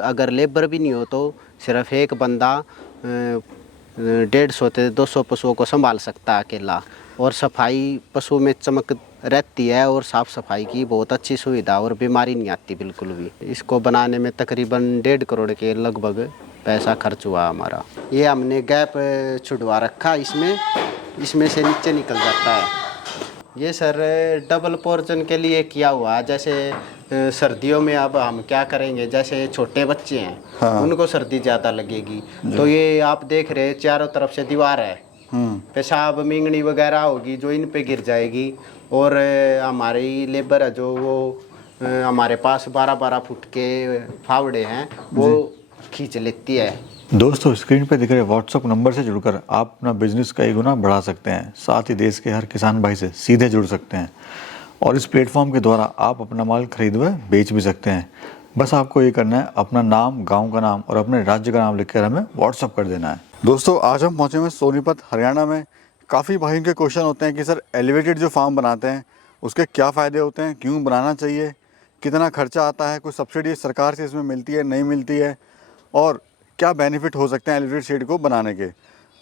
अगर लेबर भी नहीं हो तो सिर्फ एक बंदा 150 से 200 पशुओं को संभाल सकता है अकेला। और सफाई पशु में चमक रहती है और साफ़ सफाई की बहुत अच्छी सुविधा और बीमारी नहीं आती बिल्कुल भी। इसको बनाने में तकरीबन 1.5 करोड़ के लगभग पैसा खर्च हुआ हमारा। ये हमने गैप छुड़वा रखा इसमें से नीचे निकल जाता है। ये सर डबल पोर्शन के लिए किया हुआ है। जैसे सर्दियों में अब हम क्या करेंगे, जैसे छोटे बच्चे हैं, हाँ, उनको सर्दी ज़्यादा लगेगी, तो ये आप देख रहे चारों तरफ से दीवार है, पेशाब मिंगनी वगैरह होगी जो इन पे गिर जाएगी। और हमारी लेबर है जो वो हमारे पास 12-12 फुट के फावड़े हैं वो खींच लेती है। दोस्तों, स्क्रीन पे दिख रहे व्हाट्सएप नंबर से जुड़कर आप अपना बिजनेस कई गुना बढ़ा सकते हैं। साथ ही देश के हर किसान भाई से सीधे जुड़ सकते हैं और इस प्लेटफॉर्म के द्वारा आप अपना माल खरीद व बेच भी सकते हैं। बस आपको ये करना है, अपना नाम, गांव का नाम और अपने राज्य का नाम लिखकर हमें व्हाट्सएप कर देना है। दोस्तों, आज हम पहुँचे हुए सोनीपत हरियाणा में। काफ़ी भाइयों के क्वेश्चन होते हैं कि सर एलिवेटेड जो फार्म बनाते हैं उसके क्या फ़ायदे होते हैं, क्यों बनाना चाहिए, कितना खर्चा आता है, कोई सब्सिडी सरकार से इसमें मिलती है नहीं मिलती है, और क्या बेनिफिट हो सकते हैं एलिवेटेड शेड को बनाने के,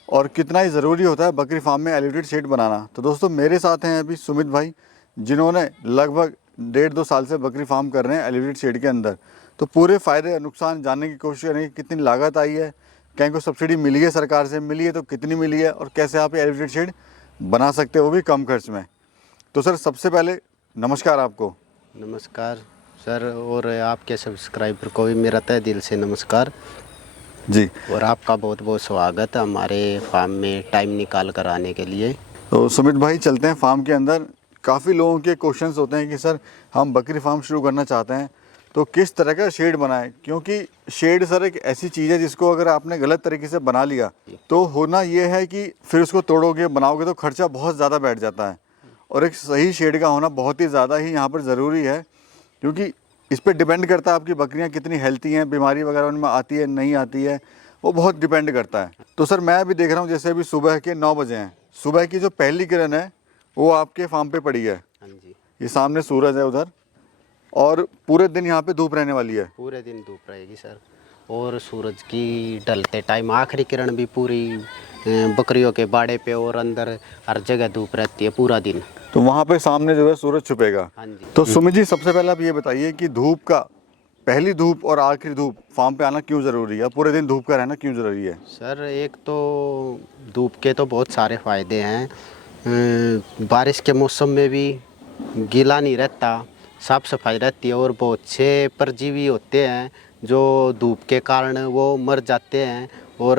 और कितना ही ज़रूरी होता है बकरी फार्म में एलिवेटेड शेड बनाना। तो दोस्तों, मेरे साथ हैं अभी सुमित भाई, जिन्होंने लगभग 1.5-2 साल से बकरी फार्म कर रहे हैं एलिवेटेड शेड के अंदर। तो पूरे फ़ायदे और नुकसान जानने की कोशिश करेंगे। कितनी लागत आई है, कहीं को सब्सिडी मिली है सरकार से, मिली है तो कितनी मिली है, और कैसे आप एलिवेटेड शेड बना सकते हैं वो भी कम खर्च में। तो सर, सबसे पहले नमस्कार आपको। नमस्कार सर, और आपके सब्सक्राइबर को भी मेरा तहे दिल से नमस्कार जी। और आपका बहुत बहुत स्वागत है हमारे फार्म में टाइम निकाल कर आने के लिए। तो सुमित भाई, चलते हैं फार्म के अंदर। काफ़ी लोगों के क्वेश्चंस होते हैं कि सर हम बकरी फार्म शुरू करना चाहते हैं तो किस तरह का शेड बनाएं, क्योंकि शेड सर एक ऐसी चीज़ है जिसको अगर आपने गलत तरीके से बना लिया तो होना ये है कि फिर उसको तोड़ोगे बनाओगे तो खर्चा बहुत ज़्यादा बैठ जाता है। और एक सही शेड का होना बहुत ही ज़्यादा ही यहाँ पर ज़रूरी है, क्योंकि इस पर डिपेंड करता है आपकी बकरियां कितनी हेल्थी हैं, बीमारी वगैरह उनमें आती है नहीं आती है, वो बहुत डिपेंड करता है। तो सर, मैं अभी देख रहा हूँ जैसे अभी सुबह के 9 बजे हैं, सुबह की जो पहली किरण है वो आपके फार्म पे पड़ी है। हाँ जी। ये सामने सूरज है उधर, और पूरे दिन यहाँ पे धूप रहने वाली है। पूरे दिन धूप रहेगी सर, और सूरज की ढलते टाइम आखिरी किरण भी पूरी बकरियों के बाड़े पे और अंदर हर जगह धूप रहती है पूरा दिन। तो वहाँ पे सामने जो है सूरज छुपेगा। हाँ जी। तो सुमित जी, सबसे पहले आप ये बताइए कि धूप का, पहली धूप और आखिरी धूप फार्म पे आना क्यों ज़रूरी है, पूरे दिन धूप का रहना क्यों ज़रूरी है? सर, एक तो धूप के तो बहुत सारे फ़ायदे हैं। बारिश के मौसम में भी गीला नहीं रहता, साफ़ सफाई रहती है, और बहुत से परजीवी होते हैं जो धूप के कारण वो मर जाते हैं। और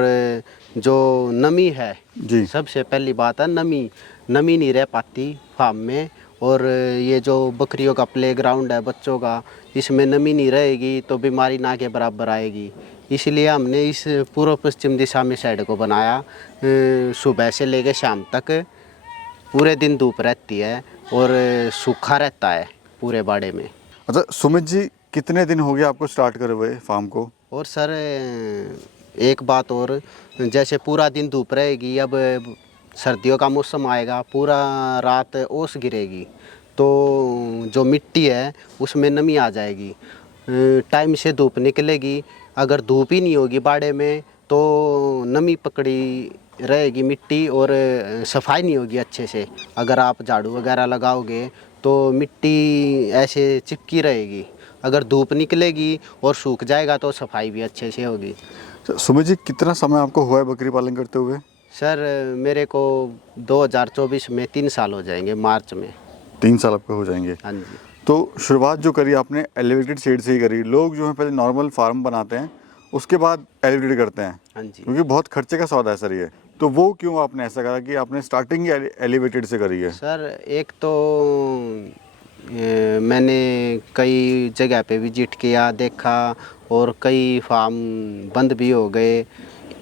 जो नमी है जी, सबसे पहली बात है, नमी नहीं रह पाती फार्म में। और ये जो बकरियों का प्लेग्राउंड है बच्चों का, इसमें नमी नहीं रहेगी तो बीमारी ना के बराबर आएगी। इसलिए हमने इस पूर्व पश्चिम दिशा में शेड को बनाया। सुबह से लेकर शाम तक पूरे दिन धूप रहती है और सूखा रहता है पूरे बाड़े में। अच्छा सुमित जी, कितने दिन हो गए आपको स्टार्ट करे हुए फार्म को? और सर, एक बात और, जैसे पूरा दिन धूप रहेगी, अब सर्दियों का मौसम आएगा, पूरा रात ओस गिरेगी तो जो मिट्टी है उसमें नमी आ जाएगी। टाइम से धूप निकलेगी, अगर धूप ही नहीं होगी बाड़े में तो नमी पकड़ी रहेगी मिट्टी और सफाई नहीं होगी अच्छे से। अगर आप झाड़ू वगैरह लगाओगे तो मिट्टी ऐसे चिपकी रहेगी। अगर धूप निकलेगी और सूख जाएगा तो सफाई भी अच्छे से होगी। सुमित जी, कितना समय आपको हुआ है बकरी पालन करते हुए? सर, मेरे को 2024 में 3 साल हो जाएंगे, मार्च में। 3 साल आपके हो जाएंगे? हाँ जी। तो शुरुआत जो करी आपने एलिवेटेड शेड से ही करी। लोग जो है पहले नॉर्मल फार्म बनाते हैं उसके बाद एलिवेटेड करते हैं। हाँ जी। क्योंकि बहुत खर्चे का सौदा है सर ये। तो वो क्यों आपने ऐसा करा कि आपने स्टार्टिंग ही एलिवेटेड से करी है? सर, एक तो मैंने कई जगह पे विजिट किया, देखा, और कई फार्म बंद भी हो गए।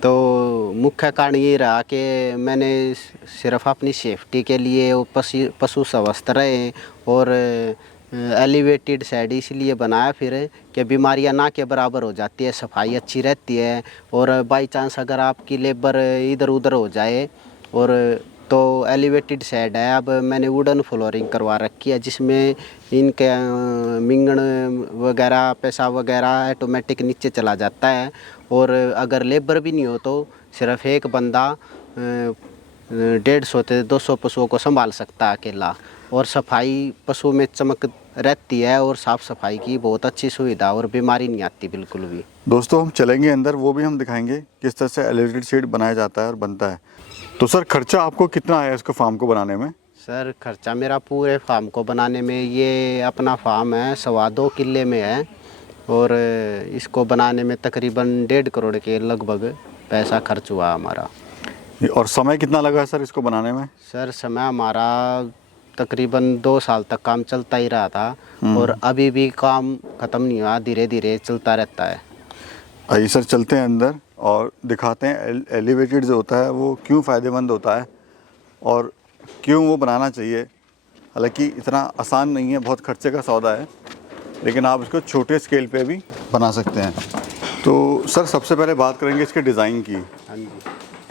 तो मुख्य कारण ये रहा कि मैंने सिर्फ अपनी सेफ्टी के लिए वो पशु स्वस्थ रहे, और एलिवेटेड शेड इसलिए बनाया फिर कि बीमारियां ना के बराबर हो जाती है, सफाई अच्छी रहती है। और बाई चांस अगर आपकी लेबर इधर उधर हो जाए और तो एलिवेटेड शेड है। अब मैंने वुडन फ्लोरिंग करवा रखी है, जिसमें इनके मिंगन वगैरह पेशाब वगैरह ऑटोमेटिक नीचे चला जाता है। और अगर लेबर भी नहीं हो तो सिर्फ एक बंदा 150 से 200 पशुओं को संभाल सकता है अकेला। और सफाई पशु में चमक रहती है और साफ़ सफाई की बहुत अच्छी सुविधा, और बीमारी नहीं आती बिल्कुल भी। दोस्तों हम चलेंगे अंदर, वो भी हम दिखाएंगे किस तरह से एलिवेटेड शेड बनाया जाता है और बनता है। तो सर खर्चा आपको कितना आया इसको फार्म को बनाने में? सर खर्चा मेरा पूरे फार्म को बनाने में, ये अपना फार्म है 2.25 किले में है, और इसको बनाने में तकरीबन 1.5 करोड़ के लगभग पैसा खर्च हुआ हमारा। और समय कितना लगा है सर इसको बनाने में? सर समय हमारा तकरीबन 2 साल तक काम चलता ही रहा था, और अभी भी काम ख़त्म नहीं हुआ, धीरे धीरे चलता रहता है। आइए सर चलते हैं अंदर और दिखाते हैं एलिवेटेड जो होता है वो क्यों फ़ायदेमंद होता है और क्यों वो बनाना चाहिए। हालांकि इतना आसान नहीं है, बहुत खर्चे का सौदा है, लेकिन आप इसको छोटे स्केल पे भी बना सकते हैं। तो सर सबसे पहले बात करेंगे इसके डिज़ाइन की। हाँ जी।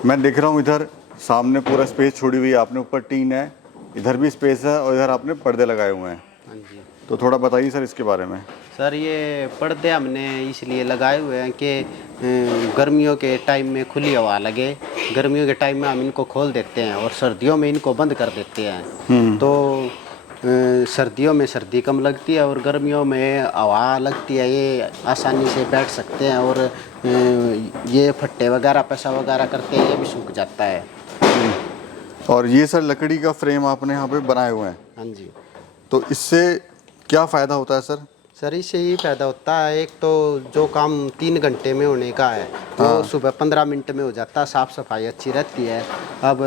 मैं देख रहा हूँ इधर सामने पूरा स्पेस छोड़ी हुई है आपने, ऊपर टीन है, इधर भी स्पेस है और इधर आपने पर्दे लगाए हुए हैं। हाँ जी। तो थोड़ा बताइए सर इसके बारे में। सर ये पर्दे हमने इसलिए लगाए हुए हैं कि गर्मियों के टाइम में खुली हवा लगे। गर्मियों के टाइम में हम इनको खोल देते हैं और सर्दियों में इनको बंद कर देते हैं। तो सर्दियों में सर्दी कम लगती है और गर्मियों में हवा लगती है, ये आसानी से बैठ सकते हैं। और ये फट्टे वगैरह पैसा वगैरह करते हैं, ये भी सूख जाता है। और ये सर लकड़ी का फ्रेम आपने यहाँ पे बनाए हुए हैं। हाँ जी। तो इससे क्या फ़ायदा होता है सर? सर इससे ही फ़ायदा होता है, एक तो जो काम 3 घंटे में होने का है तो सुबह 15 मिनट में हो जाता है, साफ़ सफाई अच्छी रहती है। अब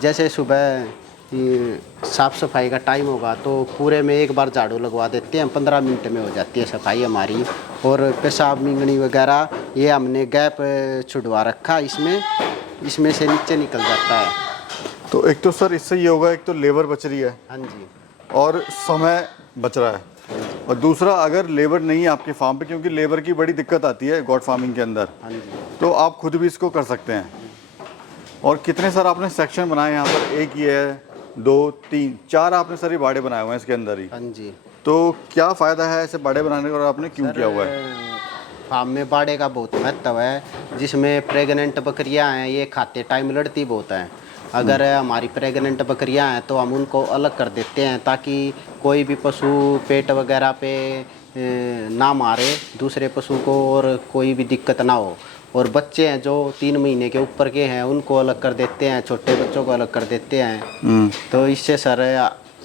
जैसे सुबह साफ़ सफाई का टाइम होगा तो पूरे में एक बार झाड़ू लगवा देते हैं, 15 मिनट में हो जाती है सफाई हमारी। और पेशाब मिंगनी वगैरह ये हमने गैप छुड़वा रखा, इसमें से नीचे निकल जाता है। तो एक तो सर इससे ये होगा, एक तो लेबर बच रही है। हाँ जी। और समय बच रहा है। और दूसरा, अगर लेबर नहीं है आपके फार्म पे, क्योंकि लेबर की बड़ी दिक्कत आती है गॉट फार्मिंग के अंदर, हाँ जी। तो आप खुद भी इसको कर सकते हैं। और कितने सर आपने सेक्शन बनाए यहाँ पर? एक ये है, 2, 3, 4 आपने सर ये बाड़े बनाए हुए हैं इसके अंदर ही। हाँ जी। तो क्या फ़ायदा है ऐसे बाड़े बनाने का और आपने क्यों किया हुआ है? फार्म में बाड़े का बहुत महत्व है, जिसमें प्रेग्नेंट बकरियां हैं, ये खाते टाइम लड़ती बहुत हैं। अगर हमारी प्रेग्नेंट बकरियां हैं तो हम उनको अलग कर देते हैं, ताकि कोई भी पशु पेट वगैरह पे ना मारे दूसरे पशु को और कोई भी दिक्कत ना हो। और बच्चे हैं जो 3 महीने के ऊपर के हैं उनको अलग कर देते हैं, छोटे बच्चों को अलग कर देते हैं। तो इससे सर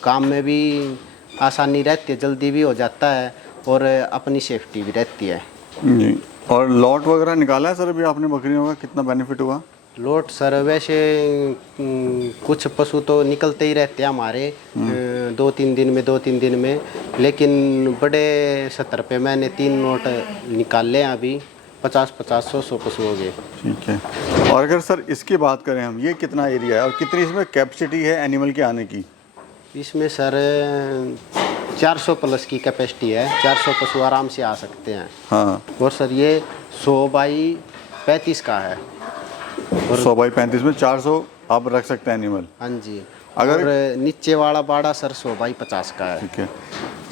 काम में भी आसानी रहती है, जल्दी भी हो जाता है और अपनी सेफ्टी भी रहती है जी। और लॉट वगैरह निकाला है सर अभी आपने बकरियों का? कितना बेनिफिट हुआ? लोट सर वैसे कुछ पशु तो निकलते ही रहते हैं हमारे 2-3 दिन में, लेकिन बड़े सतर पे मैंने 3 नोट निकाले हैं अभी, 50-50, 100 पशु हो गए। ठीक है। और अगर सर इसकी बात करें हम, ये कितना एरिया है और कितनी इसमें कैपेसिटी है एनिमल के आने की? इसमें सर 400 प्लस की कैपेसिटी है, 400 पशु आराम से आ सकते हैं। हाँ। और सर ये 100 बाई 35 का है। और 100 बाई 35 में 400 आप रख सकते हैं एनिमल। हाँ जी। अगर और नीचे वाला बाड़ा सर 100 बाई 50 का है। ठीक है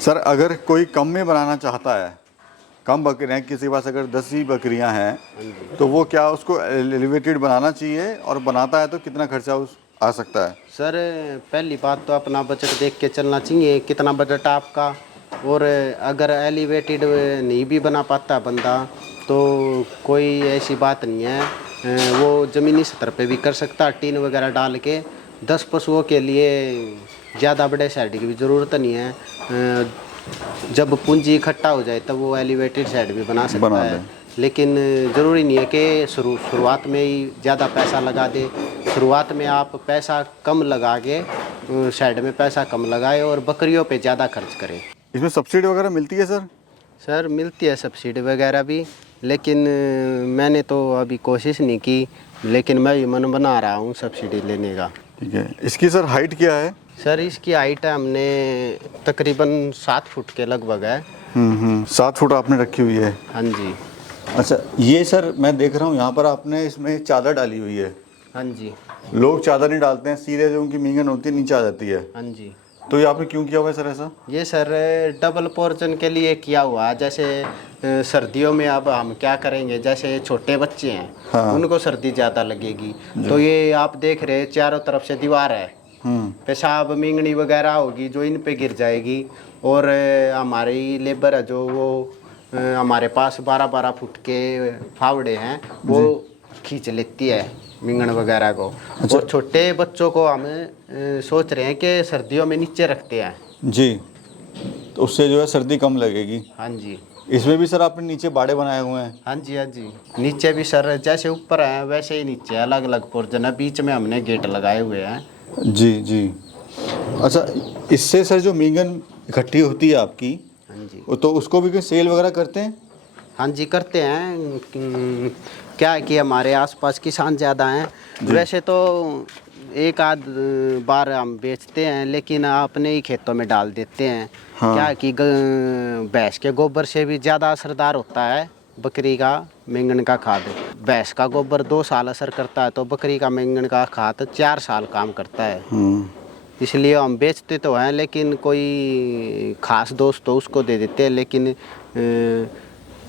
सर। अगर कोई कम में बनाना चाहता है, कम बकरियाँ, किसी के पास अगर 10 ही बकरियाँ हैं, तो वो क्या उसको एलिवेटेड बनाना चाहिए? और बनाता है तो कितना खर्चा आ सकता है? सर पहली बात तो अपना बजट देख के चलना चाहिए, कितना बजट आपका। और अगर एलिवेटेड नहीं भी बना पाता बंदा तो कोई ऐसी बात नहीं है, वो ज़मीनी स्तर पे भी कर सकता है, टीन वगैरह डाल के। 10 पशुओं के लिए ज़्यादा बड़े शेड की भी ज़रूरत नहीं है। जब पूंजी इकट्ठा हो जाए तब वो एलिवेटेड शेड भी बना सकता है, लेकिन ज़रूरी नहीं है कि शुरुआत में ही ज़्यादा पैसा लगा दे। शुरुआत में आप पैसा कम लगा के शेड में पैसा कम लगाए और बकरियों पे ज़्यादा खर्च करें। इसमें सब्सिडी वगैरह मिलती है सर? सर मिलती है सब्सिडी वगैरह भी, लेकिन मैंने तो अभी कोशिश नहीं की, लेकिन मैं भी मन बना रहा हूँ सब्सिडी लेने का। ठीक है। इसकी सर हाइट क्या है? सर इसकी हाइट है हमने तकरीबन 7 फुट के लगभग है। 7 फुट आपने रखी हुई है? हाँ जी। अच्छा, ये सर मैं देख रहा हूँ यहाँ पर आपने इसमें चादर डाली हुई है। हाँ जी। लोग चादर नहीं डालते हैं, सीधे जो उनकी मींगन होती है नीचे आ जाती है। हाँ जी। तो ये आपने क्यों किया हुआ है सर ऐसा? ये सर डबल पोर्शन के लिए किया हुआ है। जैसे सर्दियों में अब हम क्या करेंगे, जैसे छोटे बच्चे हैं, हाँ। उनको सर्दी ज़्यादा लगेगी, तो ये आप देख रहे हैं चारों तरफ से दीवार है, पेशाब मिंगनी वगैरह होगी जो इन पे गिर जाएगी। और हमारी लेबर है जो वो हमारे पास 12-12 फुट के फावड़े हैं, वो खींच लेती है मिंगन वगैरह को। और छोटे बच्चों को हम सोच रहे हैं कि सर्दियों में नीचे रखते हैं जी, तो उससे जो है सर्दी कम लगेगी। हाँ जी। इसमें भी सर आपने नीचे बाड़े बनाए हुए हैं? हाँ जी। हाँ जी। नीचे भी सर जैसे ऊपर है वैसे ही नीचे अलग अलग पोर्शन है, बीच में हमने गेट लगाए हुए हैं। जी जी। अच्छा, इससे सर जो मींगन इकट्ठी होती है आपकी, हाँ जी। तो उसको भी कोई सेल वगैरह करते हैं? हाँ जी करते हैं। क्या है कि हमारे आसपास किसान ज़्यादा हैं, वैसे तो एक आध बार हम बेचते हैं, लेकिन अपने ही खेतों में डाल देते हैं। हाँ। क्या है कि भैंस के गोबर से भी ज़्यादा असरदार होता है बकरी का मेंगन का खाद। भैंस का गोबर 2 साल असर करता है, तो बकरी का मेंगन का खाद 4 साल काम करता है। इसलिए हम बेचते तो हैं, लेकिन कोई ख़ास दोस्त तो उसको दे देते हैं, लेकिन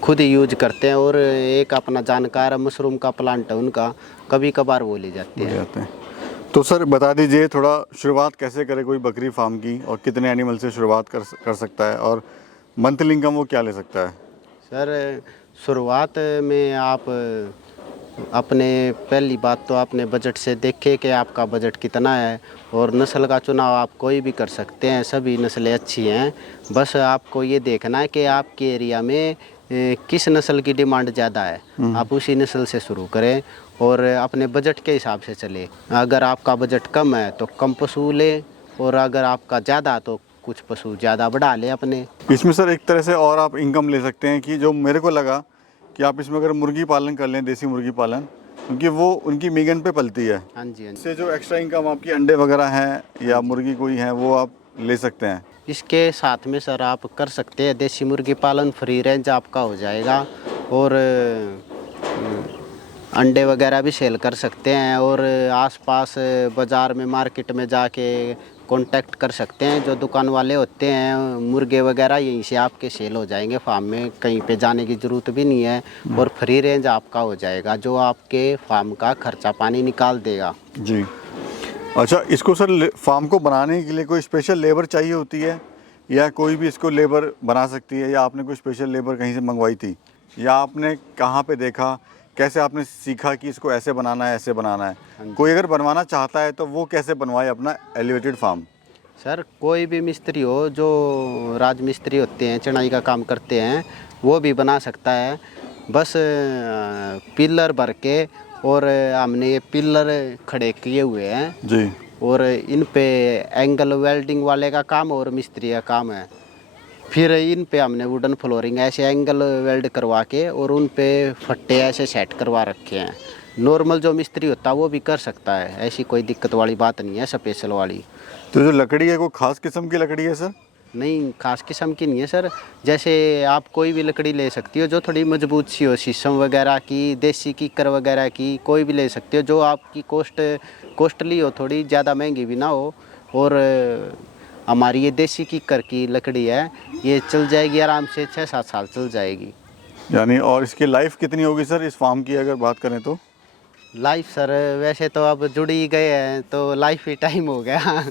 खुद ही यूज करते हैं। और एक अपना जानकार मशरूम का प्लांट है उनका, कभी कभार वो ले जाते हैं। तो सर बता दीजिए थोड़ा, शुरुआत कैसे करे कोई बकरी फार्म की, और कितने एनिमल से शुरुआत कर सकता है, और मंथली इनकम वो क्या ले सकता है? सर शुरुआत में आप अपने पहली बात तो आपने बजट से देखे कि आपका बजट कितना है, और नस्ल का चुनाव आप कोई भी कर सकते हैं, सभी नस्लें अच्छी हैं। बस आपको ये देखना है कि आपके एरिया में किस नस्ल की डिमांड ज़्यादा है, आप उसी नस्ल से शुरू करें और अपने बजट के हिसाब से चले। अगर आपका बजट कम है तो कम पशु ले, और अगर आपका ज़्यादा तो कुछ पशु ज़्यादा बढ़ा ले अपने। इसमें सर एक तरह से और आप इनकम ले सकते हैं, कि जो मेरे को लगा कि आप इसमें अगर मुर्गी पालन कर लें, देसी मुर्गी पालन, क्योंकि वो उनकी मीगन पे पलती है। हाँ जी। हाँ जी। इससे जो एक्स्ट्रा इनकम आपकी अंडे वगैरह हैं या मुर्गी कोई है वो आप ले सकते हैं। इसके साथ में सर आप कर सकते हैं देसी मुर्गी पालन, फ्री रेंज आपका हो जाएगा, और अंडे वगैरह भी सेल कर सकते हैं। और आसपास बाज़ार में मार्केट में जाके कांटेक्ट कर सकते हैं, जो दुकान वाले होते हैं मुर्गे वगैरह, यहीं से आपके सेल हो जाएंगे फार्म में, कहीं पे जाने की ज़रूरत भी नहीं है, और फ्री रेंज आपका हो जाएगा, जो आपके फार्म का खर्चा पानी निकाल देगा। जी। अच्छा, इसको सर फार्म को बनाने के लिए कोई स्पेशल लेबर चाहिए होती है, या कोई भी इसको लेबर बना सकती है, या आपने कोई स्पेशल लेबर कहीं से मंगवाई थी, या आपने कहाँ पे देखा, कैसे आपने सीखा कि इसको ऐसे बनाना है ऐसे बनाना है? कोई अगर बनवाना चाहता है तो वो कैसे बनवाए अपना एलिवेटेड फार्म? सर कोई भी मिस्त्री हो, जो राज मिस्त्री होते हैं, चढ़ाई का काम करते हैं, वो भी बना सकता है। बस पिलर भर के, और हमने ये पिलर खड़े किए हुए हैं जी। और इन पे एंगल वेल्डिंग वाले का काम और मिस्त्री का काम है। फिर इन पे हमने वुडन फ्लोरिंग ऐसे एंगल वेल्ड करवा के, और उन पे फट्टे ऐसे सेट करवा रखे हैं। नॉर्मल जो मिस्त्री होता है वो भी कर सकता है, ऐसी कोई दिक्कत वाली बात नहीं है स्पेशल वाली। तो जो लकड़ी है वो खास किस्म की लकड़ी है सर? नहीं, खास किस्म की नहीं है सर। जैसे आप कोई भी लकड़ी ले सकती हो जो थोड़ी मजबूत सी हो, शीशम वगैरह की, देसी कीकर वगैरह की, कोई भी ले सकती हो, जो आपकी कॉस्टली हो, थोड़ी ज़्यादा महंगी भी ना हो। और हमारी ये देसी कीकर की लकड़ी है, ये चल जाएगी आराम से, 6-7 साल चल जाएगी। यानी, और इसकी लाइफ कितनी होगी सर इस फार्म की अगर बात करें तो? लाइफ सर वैसे तो अब जुड़ ही गए हैं, तो लाइफ ही टाइम हो गया।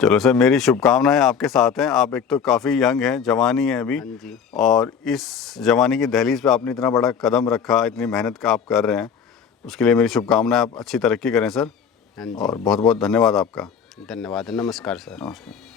चलो सर, मेरी शुभकामनाएं आपके साथ हैं। आप एक तो काफ़ी यंग हैं, जवानी है अभी, हाँ जी। और इस जवानी की दहलीज पे आपने इतना बड़ा कदम रखा, इतनी मेहनत का आप कर रहे हैं, उसके लिए मेरी शुभकामनाएं। आप अच्छी तरक्की करें सर। हाँ जी। और बहुत बहुत धन्यवाद आपका। धन्यवाद। नमस्कार सर। नमस्कार।